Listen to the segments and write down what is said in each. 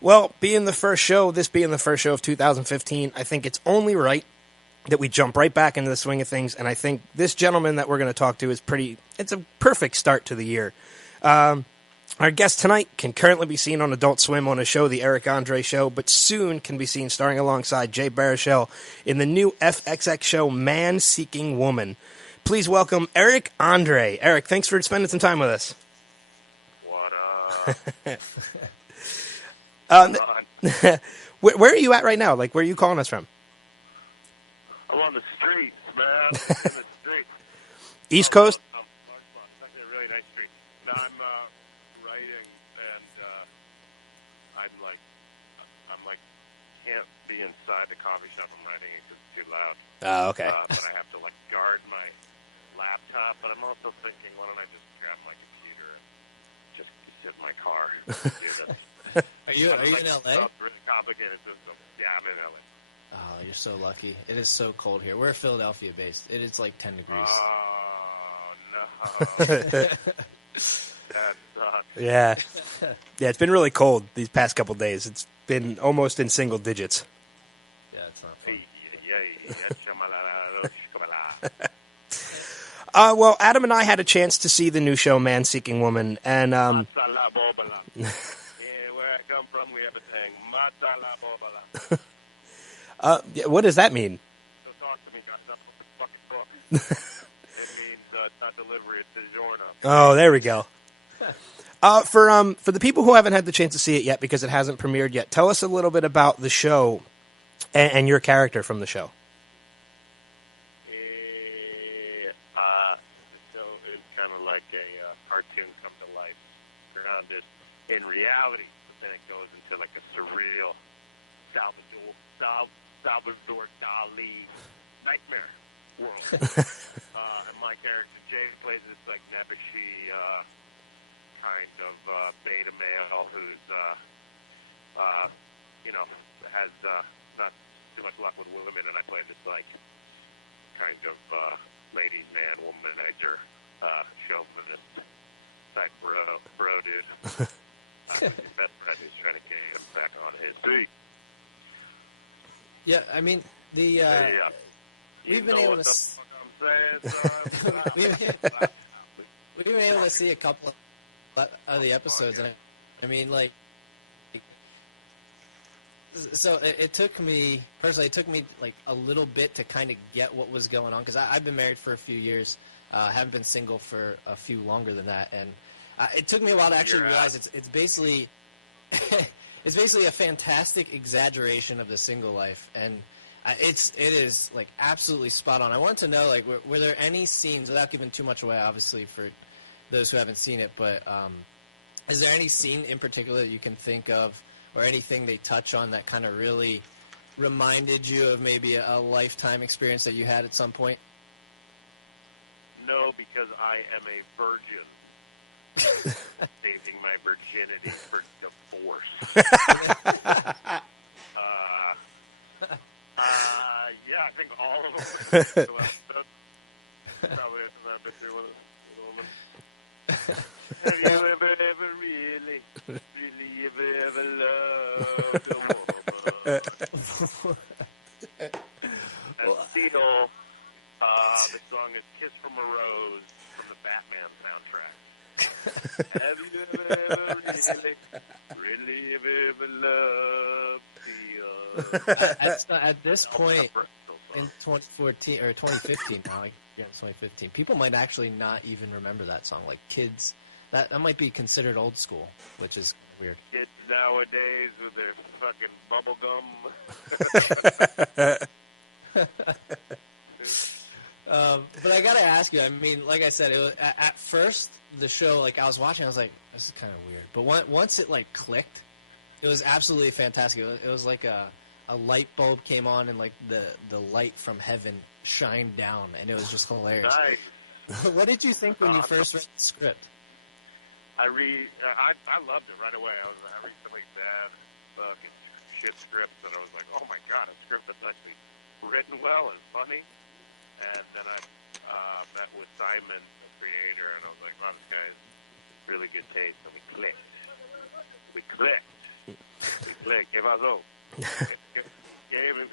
Well, this being the first show of 2015, I think it's only right that we jump right back into the swing of things, and I think this gentleman that we're going to talk to it's a perfect start to the year. Our guest tonight can currently be seen on Adult Swim on his show, The Eric Andre Show, but soon can be seen starring alongside Jay Baruchel in the new FXX show, Man Seeking Woman. Please welcome Eric Andre. Eric, thanks for spending some time with us. What Where are you at right now? Like, where are you calling us from? I'm on the streets, man. In the streets. East Coast? It's actually a really nice street. Now I'm writing, and I'm like, can't be inside the coffee shop I'm writing because it's too loud. Oh, okay. But I have to guard my laptop. But I'm also thinking, why don't I just grab my computer and just sit in my car? Are you in LA? Complicated system. Yeah, I'm in LA. Oh, you're so lucky. It is so cold here. We're Philadelphia based. It is like 10 degrees. Oh, no. That sucks. Yeah. Yeah, it's been really cold these past couple days. It's been almost in single digits. Yeah, it's not fun. Well, Adam and I had a chance to see the new show, Man Seeking Woman, and yeah, where I come from, we have a saying, Matala Bobala. What does that mean? So talk to me, guys. That's what the fucking book. It means it's not delivery, it's DiGiorno. Oh, there we go. For the people who haven't had the chance to see it yet because it hasn't premiered yet, tell us a little bit about the show and your character from the show. So it's kind of like a cartoon come to life around this in reality, but then it goes into like a surreal Salvador Dali nightmare world. And my character Jay plays this like nebbishy kind of beta male who's has not too much luck with women, and I play this like kind of ladies man womanizer chauvinist type bro dude. His best friend who's trying to get him back on his feet. Yeah, I mean, we've been able to we've been able to see a couple of the episodes, and I mean, like, so it took me like a little bit to kind of get what was going on, because I've been married for a few years, haven't been single for a few longer than that, and it took me a while to actually realize it's basically it's basically a fantastic exaggeration of the single life, and it is like absolutely spot on. I wanted to know, like, were there any scenes, without giving too much away, obviously, for those who haven't seen it, but is there any scene in particular that you can think of, or anything they touch on that kind of really reminded you of maybe a lifetime experience that you had at some point? No, because I am a virgin. Saving my virginity for divorce. Yeah, I think all of them. Probably have been through with a woman. Have you ever loved a woman? And Seal, the song is "Kiss from a Rose" from the Batman soundtrack. Have you really ever loved Seal? At this point in 2014 or 2015 now, yeah, it's 2015. People might actually not even remember that song. Like kids, that might be considered old school, which is weird. Kids nowadays with their fucking bubble gum. But I gotta ask you. I mean, like I said, it was, at first the show, like I was watching, I was like, this is kind of weird. But once it like clicked, it was absolutely fantastic. It was like a light bulb came on, and like the light from heaven shined down, and it was just hilarious. Nice. What did you think when you first read the script? I loved it right away. I read somebody's bad fucking shit scripts, and I was like, oh my god, a script that's actually written well and funny. And then I met with Simon, the creator, and I was like, wow, this guy has really good taste. And we clicked. We ¿Qué pasó?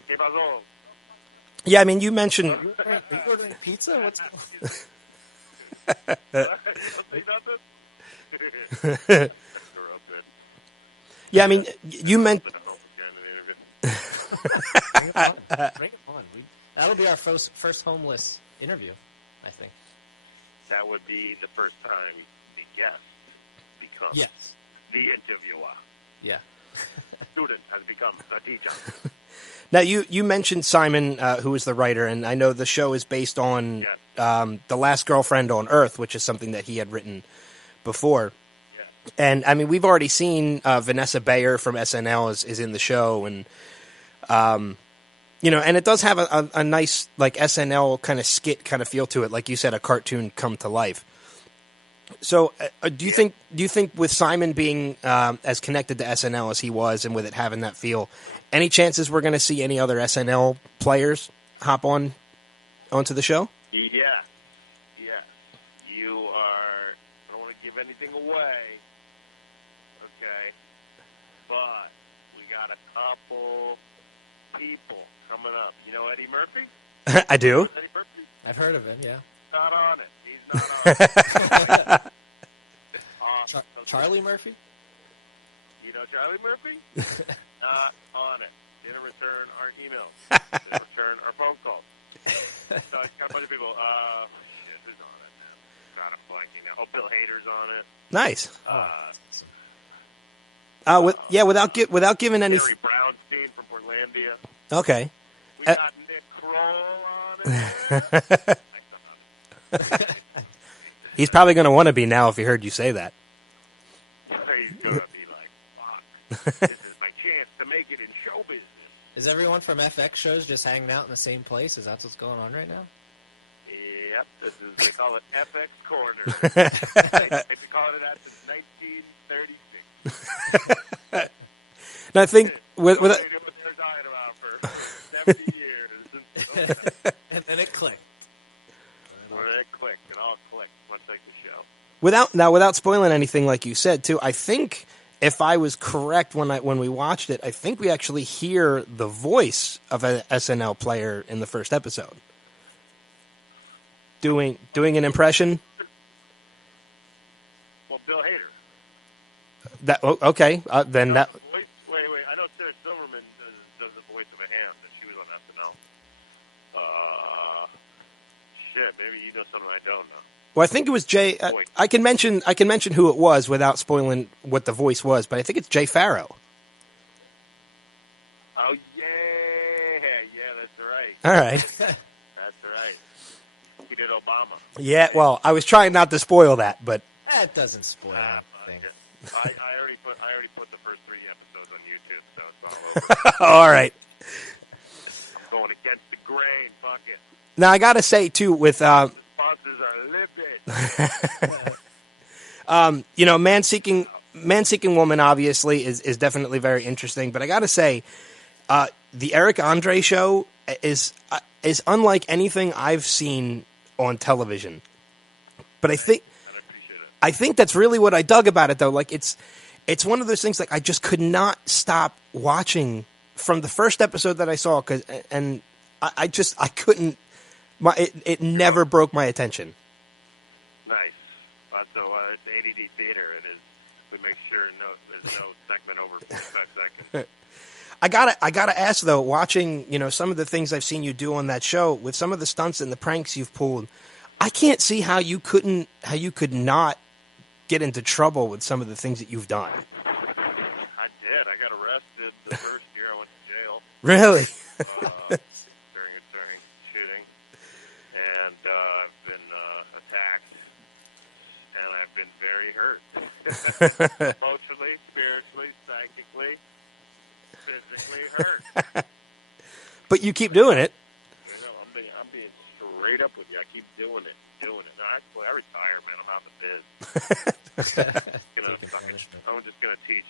¿Qué pasó? Yeah, I mean, you mentioned. Are you ordering pizza? What's going You don't say nothing? Yeah, I mean, you meant. Bring it on. Bring it on. That'll be our first homeless interview, I think. That would be the first time the guest becomes Yes. the interviewer. Yeah. Student has become the teacher. Now, you mentioned Simon, who is the writer, and I know the show is based on The Last Girlfriend on Earth, which is something that he had written before. Yeah. And, I mean, we've already seen Vanessa Bayer from SNL is in the show, and, you know, and it does have a nice, like, SNL kind of skit kind of feel to it, like you said, a cartoon come to life. So, do you think with Simon being as connected to SNL as he was, and with it having that feel, any chances we're going to see any other SNL players hop onto the show? Yeah. You are. I don't want to give anything away. Okay. But we got a couple people coming up. You know Eddie Murphy? I do. Eddie Murphy? I've heard of him, yeah. Not on it. He's not on it. Charlie Murphy? You know Charlie Murphy? Not on it. Didn't return our emails. Didn't return our phone calls. So it's got a bunch of people. Shit, who's on it now? God, I'm blanking now. Oh, Bill Hader's on it. Nice. Awesome. Without giving any. Harry Brownstein from Portlandia. Okay. We got Nick Kroll on it. He's probably going to want to be now if he heard you say that. He's going to be like, fuck. This is my chance to make it in show business. Is everyone from FX shows just hanging out in the same place? Is that what's going on right now? Yep, they call it FX Corner. They've been calling it that since 1936. And I think with They knew what they were talking about for 70 years. And then it clicked. When it clicked, it all clicked, much like the show. without spoiling anything, like you said too, I think if I was correct when we watched it, I think we actually hear the voice of an SNL player in the first episode doing an impression. Well, Bill Hader. Okay, then that. Wait. I know Sarah Silverman does the voice of a ham, and she was on SNL. Shit, maybe you know something I don't know. Well, I think it was Jay. I can mention who it was without spoiling what the voice was, but I think it's Jay Farrow. Oh yeah, that's right. All right. That's right. He did Obama. Yeah. Well, I was trying not to spoil that, but That doesn't spoil anything. I already put the first 3 episodes on YouTube, so it's all over. all right. I'm going against the grain. Fuck it. Now I gotta say too, with The sponsors are livid. you know, man seeking woman obviously is definitely very interesting, but I gotta say, the Eric Andre show is unlike anything I've seen on television. But I think that's really what I dug about it, though. Like it's one of those things. Like I just could not stop watching from the first episode that I saw, and I couldn't. It never broke my attention. Nice. So it's ADD theater. It is. We make sure there's no segment over 45 seconds. I gotta ask though, watching some of the things I've seen you do on that show with some of the stunts and the pranks you've pulled, I can't see how you could not get into trouble with some of the things that you've done. I did. I got arrested the first year I went to jail. Really? during shooting, and I've been attacked, and I've been very hurt, emotionally, spiritually, psychically, physically hurt. But you keep doing it. I'm being straight up with you. I keep doing it. No, I retire, man. I'm out of the biz. I'm just gonna teach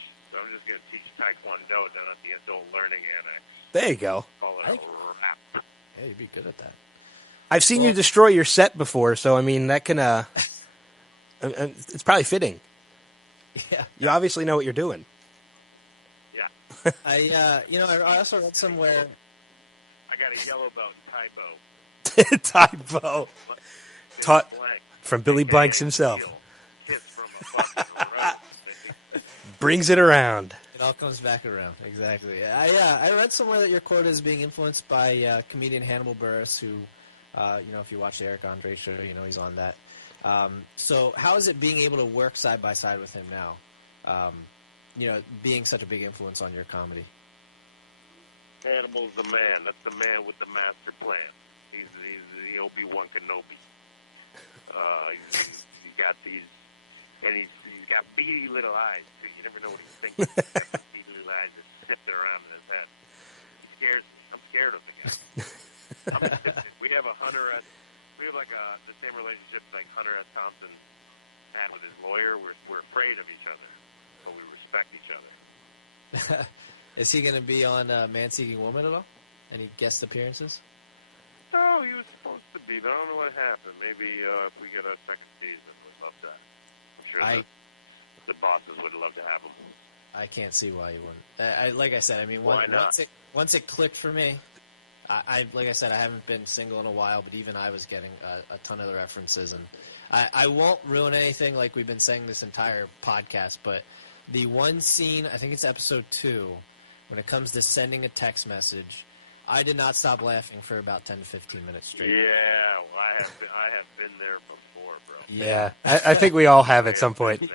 Taekwondo down at the Adult Learning Annex. There you go. Call it a wrap. Yeah, you'd be good at that. I've seen you destroy your set before, so I mean that can it's probably fitting. Yeah. You obviously know what you're doing. Yeah. I also read somewhere. I got a yellow belt in Taibo. Typo. Taught Blank. from Billy Blanks himself. Kiss from a fucking rose. Brings it around. It all comes back around. Exactly. I read somewhere that your quote is being influenced by comedian Hannibal Buress, who, if you watch the Eric Andre show, he's on that. So how is it being able to work side by side with him now? Being such a big influence on your comedy. Hannibal's the man. That's the man with the master plan. He's the Obi-Wan Kenobi. He's got these, and he's got beady little eyes too. You never know what he's thinking. Beady little eyes that sniffing around in his head. He scares me. I'm scared of the guy. We have a Hunter S. We have the same relationship like Hunter S. Thompson had with his lawyer. We're afraid of each other, but we respect each other. Is he going to be on Man Seeking Woman at all? Any guest appearances? No, he was supposed to be, but I don't know what happened. Maybe if we get a second season, we'd love that. I'm sure the bosses would love to have him. I can't see why you wouldn't. Like I said, I mean, why not? Once it clicked for me, like I said, I haven't been single in a while, but even I was getting a ton of the references, and I won't ruin anything like we've been saying this entire podcast, but the one scene, I think it's episode 2, when it comes to sending a text message, I did not stop laughing for about 10 to 15 minutes straight. Yeah, well, I have been there before, bro. Yeah, I think we all have at some point.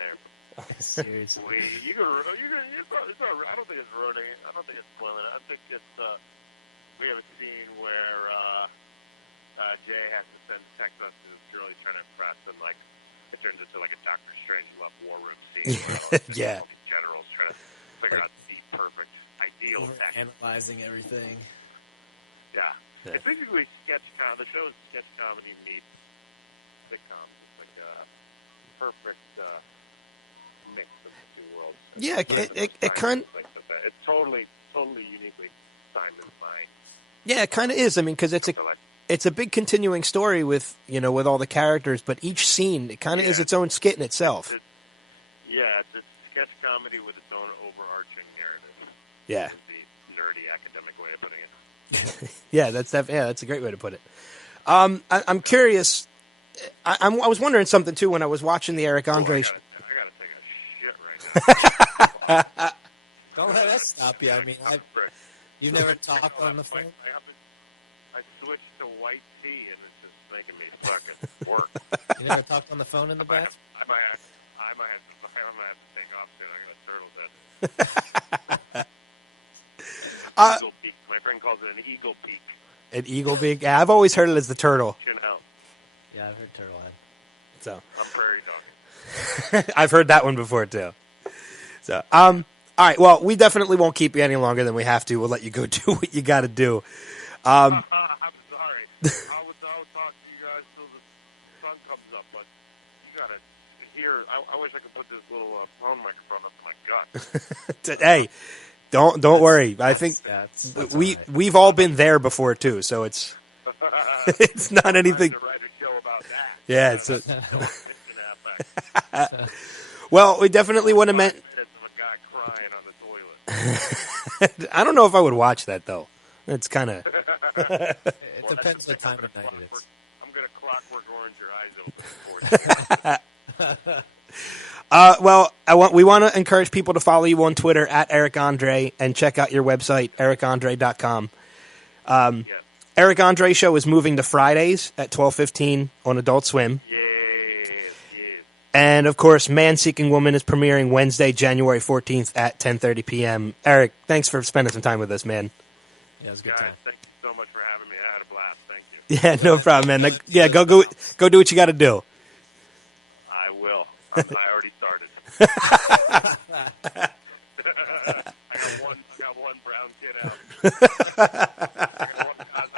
Seriously. I don't think it's ruining it. I don't think it's spoiling it. I think it's, we have a scene where Jay has to send text messages to this girl he's trying to impress, and it turns into a Doctor Strange love war room scene. Yeah. All these generals trying to figure out the perfect, ideal text. Analyzing everything. Yeah. It's basically sketch comedy. The show is sketch comedy meets sitcom. It's like a perfect mix of the two worlds. Yeah, it kind. It's totally uniquely Simon's mind. Yeah, it kind of is. I mean, because it's a big continuing story with all the characters, but each scene it kind of is its own skit in itself. It's a sketch comedy with its own overarching narrative. Yeah. That's the nerdy academic way of putting it. Yeah, that's a great way to put it. I'm curious. I was wondering something too when I was watching the Eric Andre. I gotta take a shit right now. Don't let us stop you. I mean, you've never talked on the phone. I switched to white tea, and it's just making me fucking work. You never talked on the phone in the bath? I might have to take off soon. I got a turtle's head. Eagle beak. My friend calls it an eagle beak. An eagle beak? Yeah, I've always heard it as the turtle. Yeah, I've heard turtle head. So I'm prairie dog. I've heard that one before too. So all right. Well, we definitely won't keep you any longer than we have to. We'll let you go do what you got to do. I'm sorry. I'll talk to you guys till the sun comes up, but you gotta hear. I wish I could put this little phone microphone up to my gut. Hey, don't worry. I think that's we've all been there before too, so it's it's not anything. To write a show about that. Yeah, it's well, we definitely want to mention. I don't know if I would watch that though. It's kind of. It depends what time of night it is. I'm gonna clockwork orange your eyes open. Well, we want to encourage people to follow you on Twitter at Eric Andre and check out your website, ericandre.com. Yes. Eric Andre Show is moving to Fridays at 12:15 on Adult Swim. Yes. And, of course, Man Seeking Woman is premiering Wednesday, January 14th at 10:30 p.m. Eric, thanks for spending some time with us, man. Yeah, it was a good Guys, time. thank you so much for having me. I had a blast. Thank you. Yeah, no problem, man. Yeah, go do what you got to do. I will. I already started. I got one brown kid out. I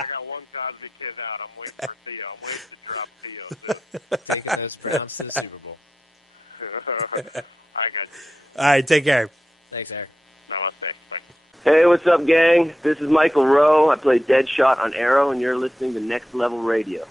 got one Cosby kid out. I'm waiting for Theo. I'm waiting to drop Theo soon. Taking those Browns to the Super Bowl. I got you. All right, take care. Thanks, Eric. Namaste. Bye. Hey, what's up, gang? This is Michael Rowe. I play Deadshot on Arrow, and you're listening to Next Level Radio.